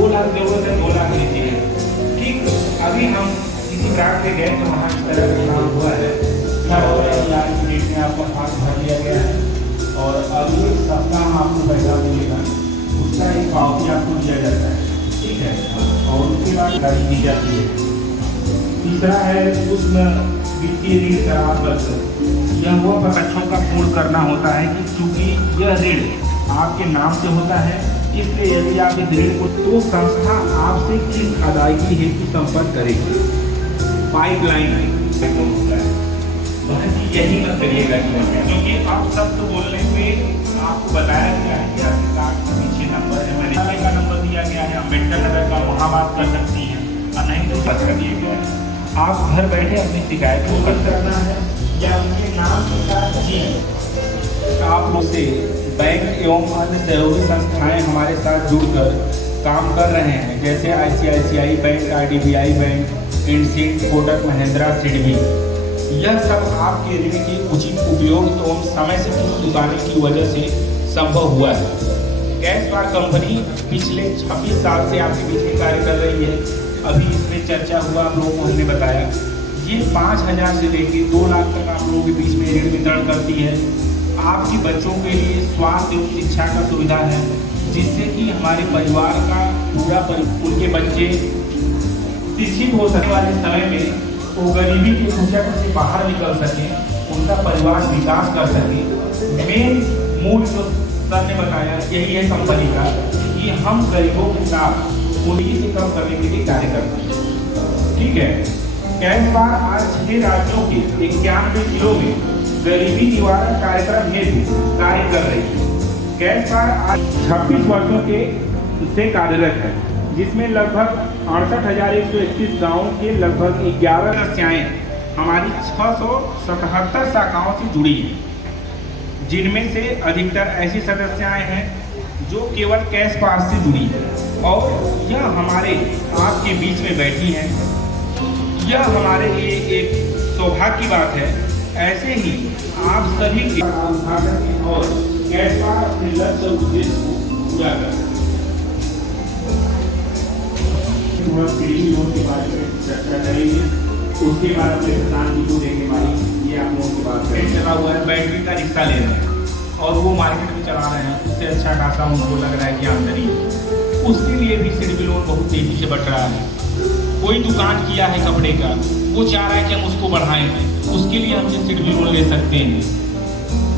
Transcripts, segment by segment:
2 लाख जरूरत है, 2 लाख लीजिए। ठीक, अभी हम किसी ब्रांच पे गए तो वहाँ इस तरह का काम हुआ है और आज की डेट में आपका फॉर्म भर लिया गया है और अगले सप्ताह आपको पैसा मिलेगा, उसका एक पावती आपको दिया जाता है, ठीक है, और उसके बाद गाड़ी दी जाती है। तीसरा है सूक्ष्म वित्तीय ऋण करार। यह वो पक्षों का पूर्ण करना होता है कि चूंकि यह ऋण आपके नाम से होता है, इसलिए यदि आप इस ऋण को तो संस्था आपसे किस अदायगी हेतु संपर्क करेगी। पाइपलाइन होता है, यही मत करिएगा जीवन में, क्योंकि आप सब तो बोलने पे आपको बताया गया है कि आपके कार्ड के पीछे नंबर है, मैंने का नंबर दिया गया है, अम्बेडकर नगर का, वहाँ बात कर सकती हैं, और नहीं तो बच कर दिया गया है। आप घर बैठे अपनी शिकायत को बंद करना है या उनके नाम के साथ जी आप लोग से बैंक एवं अन्य सहयोगी संस्थाएं हमारे साथ जुड़कर काम कर रहे हैं, जैसे ICICI bank, IDBI bank, IndusInd, Kotak Mahindra, SIDBI. यह सब आपके ऋण के उचित उपयोग एवं समय से चुकाने की वजह से संभव हुआ है। कैश बार कंपनी पिछले 26 साल से आपके बीच में कार्य कर रही है। अभी इसमें चर्चा हुआ, आप लोगों को हमने बताया, ये 5,000 से लेकर 2 लाख तक आप लोगों के बीच में ऋण वितरण करती है। आपके बच्चों के लिए स्वास्थ्य एवं शिक्षा का सुविधा है, जिससे कि हमारे परिवार का पूरा उनके बच्चे शिक्षित हो सकने वाले समय में वो गरीबी की कुचक से बाहर निकल सके, उनका परिवार विकास कर सके। मेन मूल जो सर ने बताया यही है कंपनी का कि हम गरीबों के साथ पूंजी से कम करने के लिए कार्य करते हैं, ठीक है। कैश बार आज 6 राज्यों के 91 जिलों में गरीबी निवारण कार्यक्रम हेतु कार्य कर रही है। कैश बार आज 26 वर्षों के से कार्यरत है, जिसमें लगभग 68,131 गाँवों के लगभग 11 सदस्याएँ हमारी 677 शाखाओं से जुड़ी हैं, जिनमें से अधिकतर ऐसी सदस्याएँ हैं जो केवल कैश बार से जुड़ी है और यह हमारे आपके बीच में बैठी हैं। यह हमारे लिए एक सौभाग्य की बात है। ऐसे ही आप सभी के और कैश बार अपने लक्ष्य उद्देश्य को पूरा कर सकें। लोन के बारे में चर्चा करेंगे, उसके बाद अपने किसान जी को देने वाली ये आप लोगों की बात करें। चला हुआ है, बैटरी का रिक्शा ले रहे हैं और वो मार्केट में चला रहे हैं, उससे अच्छा खासा उनको लग रहा है कि आमदनी, उसके लिए भी सिडबी लोन बहुत तेजी से बढ़ रहा है। कोई दुकान किया है कपड़े का, वो चाह रहा है कि हम उसको बढ़ाएं, उसके लिए हमसे सिडबी लोन ले सकते हैं।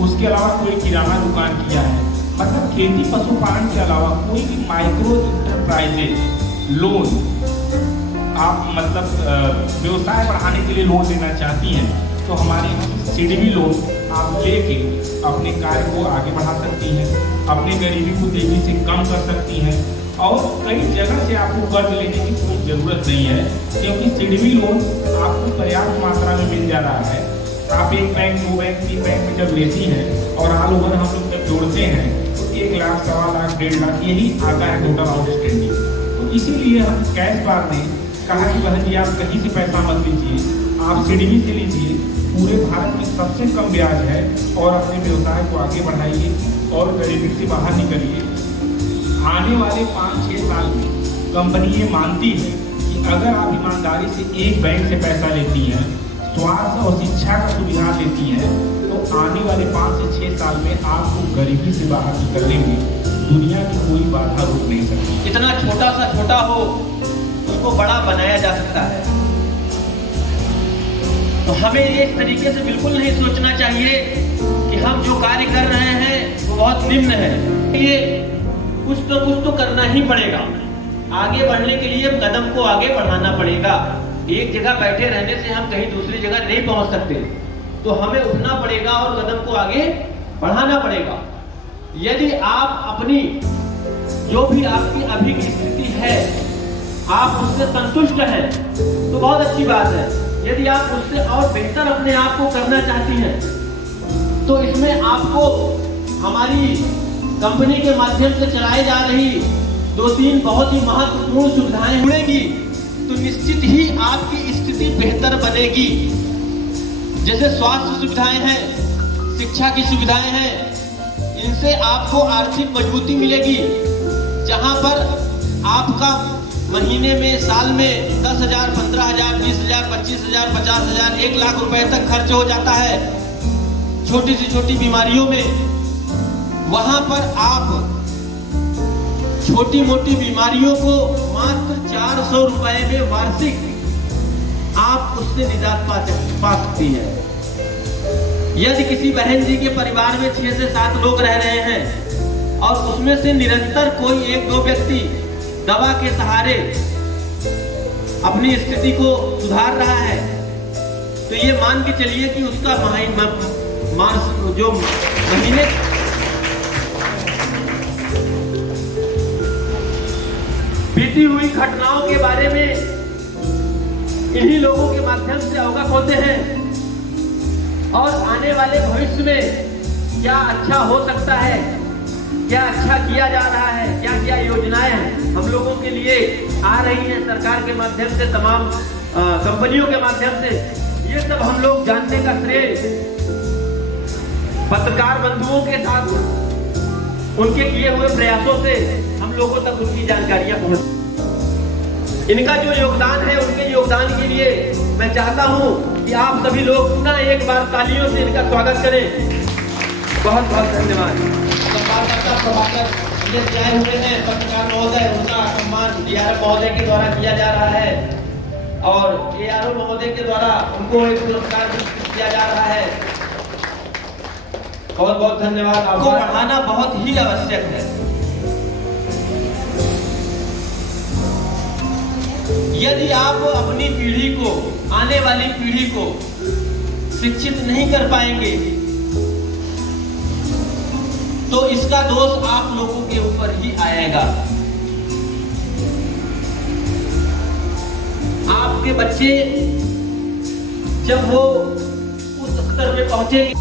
उसके अलावा कोई किराना दुकान किया है, मतलब खेती पशुपालन के अलावा कोई भी माइक्रो इंटरप्राइजेज लोन आप मतलब व्यवसाय बढ़ाने के लिए लोन लेना चाहती हैं, तो हमारे यहाँ सिडबी लोन आप लेके अपने कार्य को आगे बढ़ा सकती हैं, अपनी गरीबी को तेजी से कम कर सकती हैं और कई जगह से आपको कर्ज लेने की कोई ज़रूरत नहीं है, क्योंकि सिडबी लोन आपको पर्याप्त मात्रा में मिल जा रहा है। आप 1 बैंक, 2 बैंक, 3 बैंक में जब लेती हैं और ऑल ओवर हम लोग जब जोड़ते हैं तो 1 लाख, 1.25 लाख, 1.5 लाख यही आता है टोटल आउटस्टैंडिंग। तो इसीलिए हम कैश बार ने कहा कि बहन जी आप कहीं से पैसा मत लीजिए, आप सिडबी से लीजिए, पूरे भारत में सबसे कम ब्याज है और अपने व्यवसाय को आगे बढ़ाइए और गरीबी से बाहर निकलिए। आने वाले 5-6 साल में कंपनी ये मानती है कि अगर आप ईमानदारी से एक बैंक से पैसा लेती हैं, स्वास्थ्य और शिक्षा का सुविधा लेती हैं, तो आने वाले 5 से 6 साल में आपको गरीबी से बाहर निकलने में दुनिया की कोई बाधा रोक नहीं सकती। इतना छोटा सा छोटा हो उसको बड़ा बनाया जा सकता है। तो हमें ये इस तरीके से बिल्कुल नहीं सोचना चाहिए कि हम जो कार्य कर रहे हैं वो बहुत निम्न है। ये कुछ तो करना ही पड़ेगा। आगे बढ़ने के लिए कदम को आगे बढ़ाना पड़ेगा। एक जगह बैठे रहने से हम कहीं दूसरी जगह नहीं पहुंच सकते, तो हमें उठना पड़ेगा और कदम को आगे बढ़ाना पड़ेगा। यदि आप अपनी जो भी आपकी अभी की स्थिति है आप उससे संतुष्ट हैं तो बहुत अच्छी बात है। यदि आप उससे और बेहतर अपने आप को करना चाहती हैं तो इसमें आपको हमारी कंपनी के माध्यम से चलाई जा रही 2-3 बहुत ही महत्वपूर्ण सुविधाएं जुड़ेंगी तो निश्चित ही आपकी स्थिति बेहतर बनेगी। जैसे स्वास्थ्य सुविधाएं हैं, शिक्षा की सुविधाएं हैं, इनसे आपको आर्थिक मजबूती मिलेगी। जहां पर आपका महीने में, साल में 10,000, 15,000, 20,000, 25,000, 50,000, 1 लाख रुपए तक खर्च हो जाता है छोटी से छोटी बीमारियों में। वहां पर आप छोटी मोटी बीमारियों को मात्र 400 रुपए में वार्षिक आप उससे निजात पा सकती है। यदि किसी बहन जी के परिवार में 6 से 7 लोग रह रहे हैं और उसमें से निरंतर कोई 1-2 व्यक्ति दवा के सहारे अपनी स्थिति को सुधार रहा है, तो ये मान के चलिए कि उसका जो महीने बीती हुई घटनाओं के बारे में इन्हीं लोगों के माध्यम से अवगत होते हैं और आने वाले भविष्य में क्या अच्छा हो सकता है, क्या अच्छा किया जा रहा है, क्या क्या योजनाएं हम लोगों के लिए आ रही हैं सरकार के माध्यम से, तमाम कंपनियों के माध्यम से, ये सब हम लोग जानने का श्रेय पत्रकार बंधुओं के साथ उनके किए हुए प्रयासों से हम लोगों तक उनकी जानकारियां पहुंच। इनका जो योगदान है, उनके योगदान के लिए मैं चाहता हूं कि आप सभी लोग पुनः एक बार तालियों से इनका स्वागत करें। बहुत बहुत धन्यवाद। संवाददाता प्रभाकर ये आए हुए हैं पत्रकार महोदय, उनका सम्मान डीआरएम महोदय के द्वारा किया जा रहा है और एआरओ महोदय के द्वारा उनको एक पुरस्कार किया जा रहा है। बहुत बहुत धन्यवाद। आपको पढ़ाना बहुत ही आवश्यक है। यदि आप अपनी पीढ़ी को, आने वाली पीढ़ी को शिक्षित नहीं कर पाएंगे तो इसका दोष आप लोगों के ऊपर ही आएगा। आपके बच्चे जब वो उस स्तर पे पहुंचेंगे